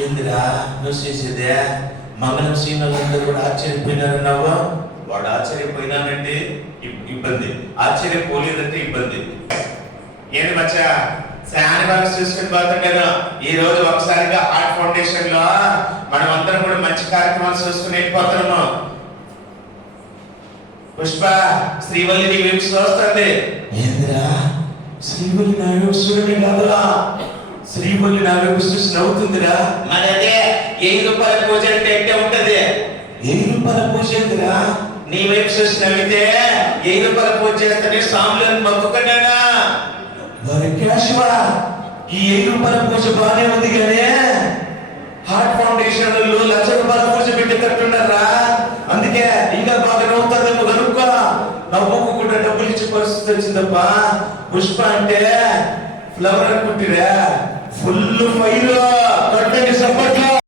ఏందిరా? నువ్వు చేసేదే? మంగళం శ్రీనగర్ కూడా ఆశ్చర్యపోయినారన్నావా? వాడు ఆశ్చర్యపోయినానంటే ఇబ్బంది. ఆశ్చర్యపోలేదంటే ఇబ్బంది. ఏంటి మచ్చా? శాని చూసుకుని పోతాం కదా. ఈ రోజు ఒకసారిగా హార్ట్ ఫౌండేషన్లో మనం అందరం కూడా మంచి కార్యక్రమాలు చూసుకుని వెళ్ళిపోతున్నాము. పుష్ప శ్రీవల్లి నీ వైపు చూస్తుంది ఏందిరా? శ్రీవల్లి నా వైపు చూడమే కాదురా. శ్రీవల్లి నా వైపు చూసి నవ్వుతుందిరా మరి అదే వెయ్యి రూపాయల పూజ అంటే ఎట్టే ఉంటది. వెయ్యి రూపాయల పూజ ఏందిరా నీ వైపు చూసి నవ్వితే వెయ్యి రూపాయల పూజ చేస్తే స్వాములను మొక్కుకున్నానా మరి కేశవా ఈ వెయ్యి రూపాయల పూజ బాగానే ఉంది కానీ హార్ట్ ఫౌండేషన్ లక్ష రూపాయల పూజ పెట్టేటట్టున్నారా? అందుకే ఇంకా బాగా నవ్వుతుందేమో కనుక్కో. నవ్వుకు కూడా డబ్బులు ఇచ్చే పరిస్థితి వచ్చిందప్ప. పుష్ప అంటే ఫ్లవర్ అనుకుంటురా. சொல்லும் மயிலா